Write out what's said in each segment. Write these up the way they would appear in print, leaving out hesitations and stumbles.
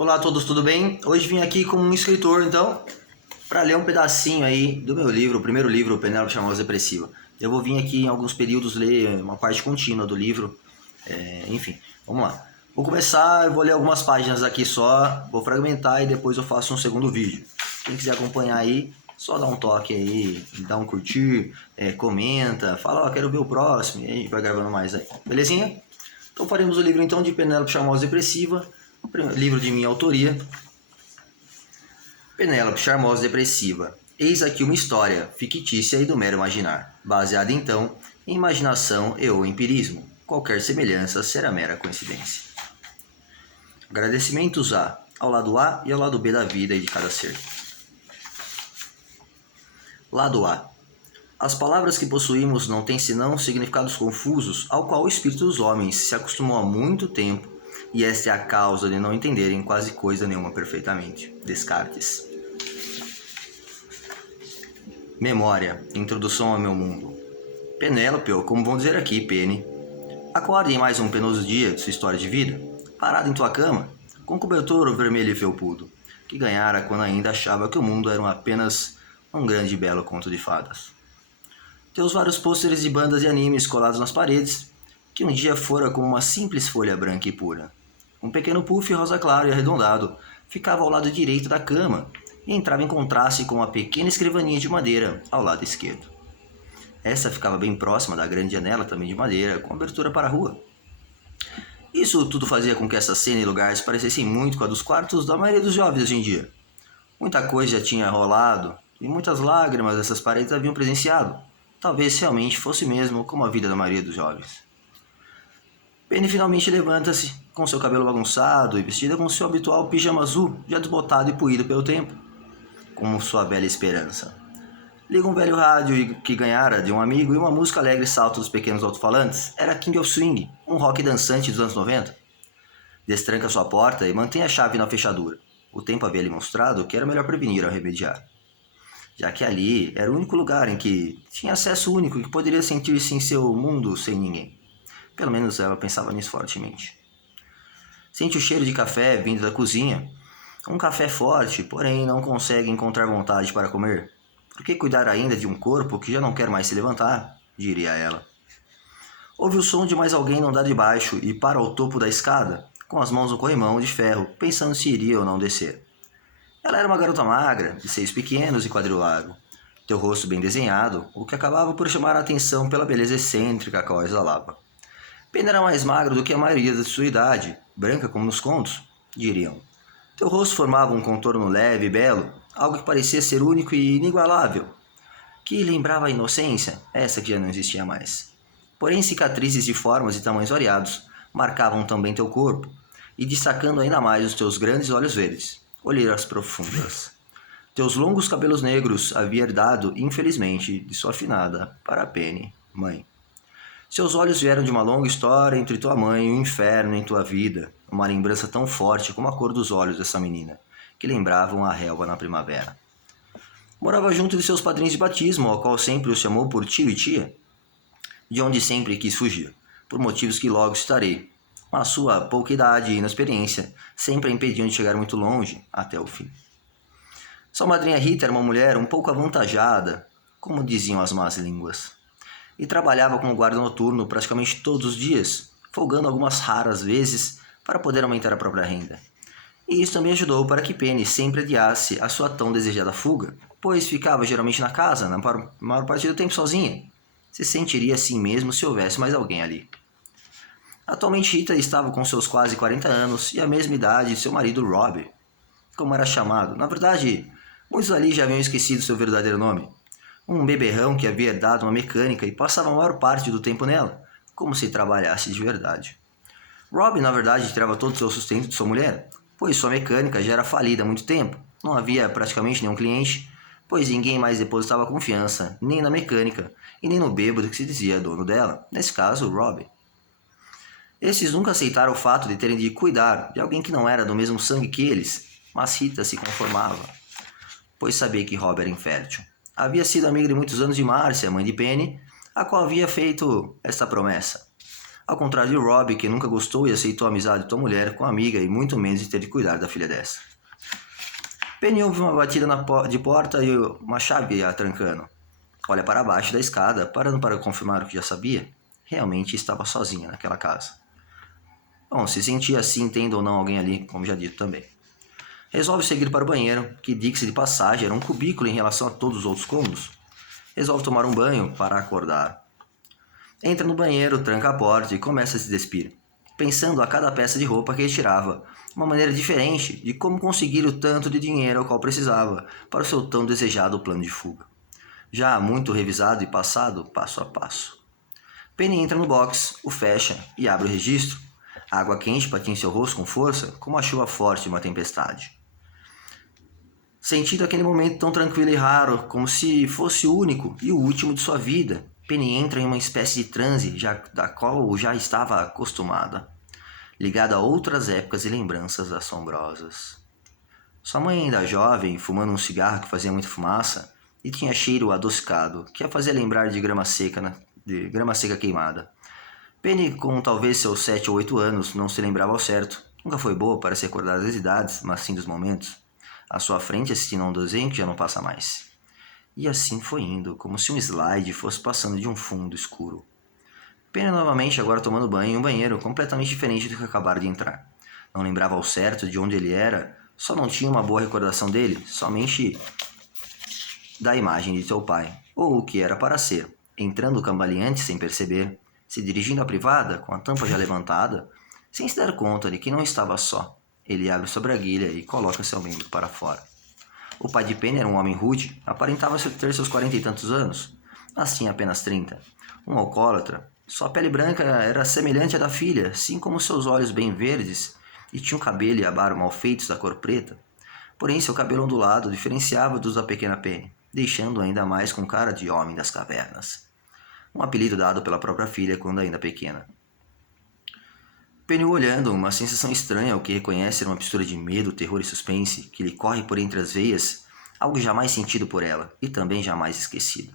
Olá a todos, tudo bem? Hoje vim aqui como um escritor, então, para ler um pedacinho aí do meu livro, o primeiro livro, Penélope Charmosa Depressiva. Eu vou vir aqui em alguns períodos ler uma parte contínua do livro, enfim, vamos lá. Vou começar, eu vou ler algumas páginas aqui só, vou fragmentar e depois eu faço um segundo vídeo. Quem quiser acompanhar aí, só dá um toque aí, dá um curtir, comenta, fala, ó, quero ver o próximo, e a gente vai gravando mais aí, belezinha? Então faremos o livro então de Penélope Charmosa Depressiva, livro de minha autoria. Penélope Charmosa Depressiva. Eis aqui uma história, fictícia e do mero imaginar, baseada então em imaginação e ou empirismo. Qualquer semelhança será mera coincidência. Agradecimentos ao lado A e ao lado B da vida e de cada ser. Lado A. As palavras que possuímos não têm senão significados confusos ao qual o espírito dos homens se acostumou há muito tempo, e esta é a causa de não entenderem quase coisa nenhuma perfeitamente. Descartes. Memória. Introdução ao meu mundo. Penélope, ou como vão dizer aqui, Penny, acorde em mais um penoso dia de sua história de vida, parada em tua cama, com cobertor vermelho e felpudo, que ganhara quando ainda achava que o mundo era apenas um grande e belo conto de fadas. Teus vários pôsteres de bandas e animes colados nas paredes, que um dia fora como uma simples folha branca e pura. Um pequeno puff rosa claro e arredondado ficava ao lado direito da cama e entrava em contraste com uma pequena escrivaninha de madeira ao lado esquerdo. Essa ficava bem próxima da grande janela também de madeira, com abertura para a rua. Isso tudo fazia com que essa cena e lugares parecessem muito com a dos quartos da maioria dos jovens hoje em dia. Muita coisa já tinha rolado e muitas lágrimas essas paredes haviam presenciado. Talvez realmente fosse mesmo como a vida da maioria dos jovens. Penny finalmente levanta-se, com seu cabelo bagunçado e vestida com seu habitual pijama azul, já desbotado e poído pelo tempo, como sua velha esperança. Liga um velho rádio que ganhara de um amigo e uma música alegre salta dos pequenos alto-falantes. Era King of Swing, um rock dançante dos anos 90. Destranca sua porta e mantém a chave na fechadura. O tempo havia lhe mostrado que era melhor prevenir ao remediar, já que ali era o único lugar em que tinha acesso único e que poderia sentir-se em seu mundo sem ninguém. Pelo menos ela pensava nisso fortemente. Sente o cheiro de café vindo da cozinha. Um café forte, porém não consegue encontrar vontade para comer. Por que cuidar ainda de um corpo que já não quer mais se levantar? Diria ela. Ouve o som de mais alguém não dar de baixo e para ao topo da escada, com as mãos no corrimão de ferro, pensando se iria ou não descer. Ela era uma garota magra, de seios pequenos e quadrilado, teu rosto bem desenhado, o que acabava por chamar a atenção pela beleza excêntrica a qual exalava. Penny era mais magro do que a maioria da sua idade, branca como nos contos, diriam. Teu rosto formava um contorno leve e belo, algo que parecia ser único e inigualável, que lembrava a inocência, essa que já não existia mais. Porém, cicatrizes de formas e tamanhos variados marcavam também teu corpo, e destacando ainda mais os teus grandes olhos verdes, olheiras profundas. Teus longos cabelos negros havia herdado, infelizmente, de sua afinada para Penny, mãe. Seus olhos vieram de uma longa história entre tua mãe e o inferno em tua vida, uma lembrança tão forte como a cor dos olhos dessa menina, que lembravam a relva na primavera. Morava junto de seus padrinhos de batismo, ao qual sempre os chamou por tio e tia, de onde sempre quis fugir, por motivos que logo citarei, mas sua pouca idade e inexperiência sempre a impediam de chegar muito longe, até o fim. Sua madrinha Rita era uma mulher um pouco avantajada, como diziam as más línguas, e trabalhava como guarda noturno praticamente todos os dias, folgando algumas raras vezes para poder aumentar a própria renda. E isso também ajudou para que Penny sempre adiasse a sua tão desejada fuga, pois ficava geralmente na casa, na maior parte do tempo sozinha. Se sentiria assim mesmo se houvesse mais alguém ali. Atualmente Rita estava com seus quase 40 anos e a mesma idade de seu marido Rob, como era chamado. Na verdade, muitos ali já haviam esquecido seu verdadeiro nome. Um beberrão que havia herdado uma mecânica e passava a maior parte do tempo nela, como se trabalhasse de verdade. Rob, na verdade, tirava todo o seu sustento de sua mulher, pois sua mecânica já era falida há muito tempo. Não havia praticamente nenhum cliente, pois ninguém mais depositava confiança, nem na mecânica, e nem no bêbado que se dizia dono dela, nesse caso, Rob. Esses nunca aceitaram o fato de terem de cuidar de alguém que não era do mesmo sangue que eles, mas Rita se conformava, pois sabia que Rob era infértil. Havia sido amiga de muitos anos de Márcia, mãe de Penny, a qual havia feito esta promessa. Ao contrário de Robbie, que nunca gostou e aceitou a amizade de tua mulher com a amiga e muito menos de ter de cuidar da filha dessa. Penny ouve uma batida de porta e uma chave a trancando. Olha para baixo da escada, parando para confirmar o que já sabia. Realmente estava sozinha naquela casa. Bom, se sentia assim, tendo ou não alguém ali, como já dito também. Resolve seguir para o banheiro, que diga-se de passagem era um cubículo em relação a todos os outros cômodos. Resolve tomar um banho para acordar. Entra no banheiro, tranca a porta e começa a se despir, pensando a cada peça de roupa que retirava, uma maneira diferente de como conseguir o tanto de dinheiro ao qual precisava para o seu tão desejado plano de fuga. Já muito revisado e passado passo a passo. Penny entra no box, o fecha e abre o registro. A água quente patina em seu rosto com força, como a chuva forte de uma tempestade. Sentindo aquele momento tão tranquilo e raro, como se fosse o único e o último de sua vida, Penny entra em uma espécie de transe da qual já estava acostumada, ligada a outras épocas e lembranças assombrosas. Sua mãe ainda jovem, fumando um cigarro que fazia muita fumaça, e tinha cheiro adocicado, que a fazia lembrar de grama seca queimada. Penny, com talvez seus 7 ou 8 anos, não se lembrava ao certo. Nunca foi boa para se recordar das idades, mas sim dos momentos. À sua frente assistindo a um desenho que já não passa mais. E assim foi indo, como se um slide fosse passando de um fundo escuro. Penny novamente agora tomando banho em um banheiro completamente diferente do que acabara de entrar. Não lembrava ao certo de onde ele era, só não tinha uma boa recordação dele, somente da imagem de seu pai, ou o que era para ser, entrando cambaleante sem perceber, se dirigindo à privada, com a tampa já levantada, sem se dar conta de que não estava só. Ele abre sua braguilha e coloca seu membro para fora. O pai de Penny era um homem rude, aparentava ter seus 40 e tantos anos, mas tinha apenas 30. Um alcoólatra, sua pele branca era semelhante à da filha, assim como seus olhos bem verdes, e tinha o cabelo e a barba mal feitos da cor preta. Porém, seu cabelo ondulado diferenciava dos da pequena Penny, deixando-o ainda mais com cara de homem das cavernas. Um apelido dado pela própria filha quando ainda pequena. Penny olhando, uma sensação estranha ao que reconhece ser uma mistura de medo, terror e suspense, que lhe corre por entre as veias, algo jamais sentido por ela, e também jamais esquecido.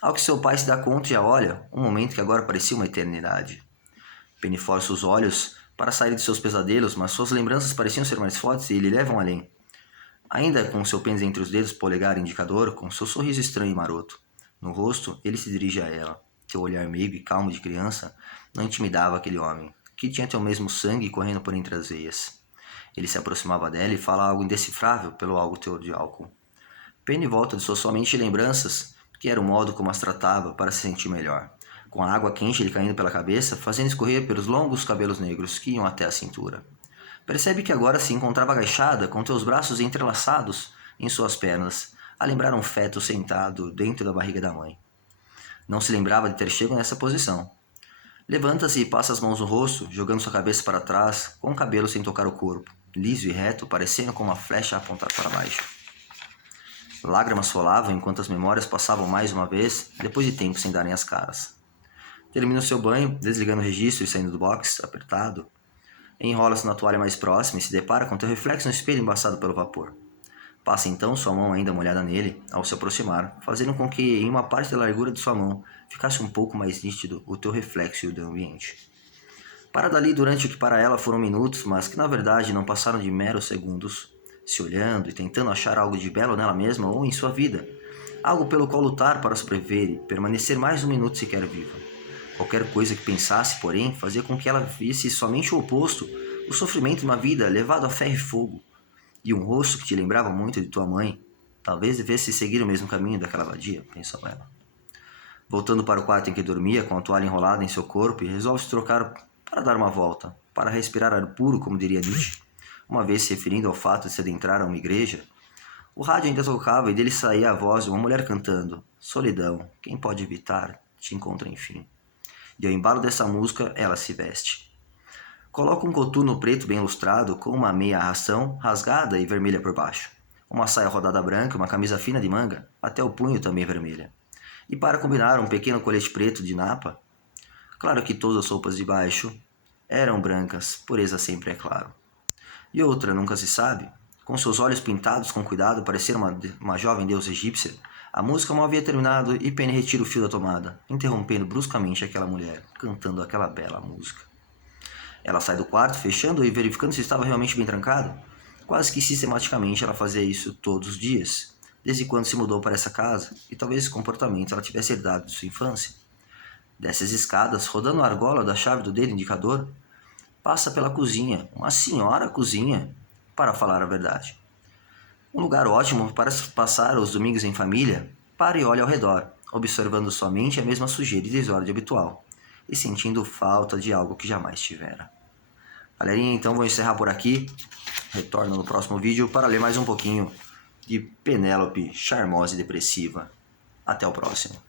Ao que seu pai se dá conta e a olha, um momento que agora parecia uma eternidade. Penny força os olhos para sair de seus pesadelos, mas suas lembranças pareciam ser mais fortes e lhe levam além. Ainda com seu pênis entre os dedos polegar e indicador, com seu sorriso estranho e maroto. No rosto, ele se dirige a ela. Seu olhar meigo e calmo de criança não intimidava aquele homem, que tinha teu mesmo sangue correndo por entre as veias. Ele se aproximava dela e fala algo indecifrável pelo algo teor de álcool. Penny volta de suas somente lembranças, que era o modo como as tratava para se sentir melhor, com a água quente lhe caindo pela cabeça, fazendo escorrer pelos longos cabelos negros que iam até a cintura. Percebe que agora se encontrava agachada, com teus braços entrelaçados em suas pernas, a lembrar um feto sentado dentro da barriga da mãe. Não se lembrava de ter chego nessa posição. Levanta-se e passa as mãos no rosto, jogando sua cabeça para trás, com o cabelo sem tocar o corpo, liso e reto, parecendo como uma flecha a apontar para baixo. Lágrimas rolavam enquanto as memórias passavam mais uma vez, depois de tempo sem darem as caras. Termina o seu banho, desligando o registro e saindo do box, apertado. Enrola-se na toalha mais próxima e se depara com teu reflexo no espelho embaçado pelo vapor. Passa então sua mão ainda molhada nele, ao se aproximar, fazendo com que em uma parte da largura de sua mão ficasse um pouco mais nítido o teu reflexo e o do ambiente. Para dali durante o que para ela foram minutos, mas que na verdade não passaram de meros segundos, se olhando e tentando achar algo de belo nela mesma ou em sua vida, algo pelo qual lutar para sobreviver e permanecer mais um minuto sequer viva. Qualquer coisa que pensasse, porém, fazia com que ela visse somente o oposto, o sofrimento de uma vida levado a ferro e fogo, e um rosto que te lembrava muito de tua mãe. Talvez devesse seguir o mesmo caminho daquela vadia, pensou ela. Voltando para o quarto em que dormia, com a toalha enrolada em seu corpo, e resolve se trocar para dar uma volta, para respirar ar puro, como diria Nietzsche, uma vez se referindo ao fato de se adentrar a uma igreja. O rádio ainda tocava e dele saía a voz de uma mulher cantando: Solidão, quem pode evitar, te encontra enfim. E ao embalo dessa música, ela se veste. Coloca um coturno preto bem lustrado, com uma meia arrastão, rasgada e vermelha por baixo. Uma saia rodada branca, uma camisa fina de manga, até o punho também vermelha. E para combinar, um pequeno colete preto de napa. Claro que todas as roupas de baixo eram brancas, pureza sempre é claro. E outra, nunca se sabe, com seus olhos pintados com cuidado, parecia uma jovem deusa egípcia, A música mal havia terminado e Penny retira o fio da tomada, interrompendo bruscamente aquela mulher, cantando aquela bela música. Ela sai do quarto, fechando e verificando se estava realmente bem trancado. Quase que sistematicamente ela fazia isso todos os dias, desde quando se mudou para essa casa, e talvez esse comportamento ela tivesse herdado de sua infância. Desce as escadas, rodando a argola da chave do dedo indicador, passa pela cozinha, uma senhora cozinha, para falar a verdade. Um lugar ótimo para passar os domingos em família, para e olha ao redor, observando somente a mesma sujeira e desordem habitual, e sentindo falta de algo que jamais tivera. Galerinha, então vou encerrar por aqui. Retorno no próximo vídeo para ler mais um pouquinho de Penélope, charmosa e depressiva. Até o próximo.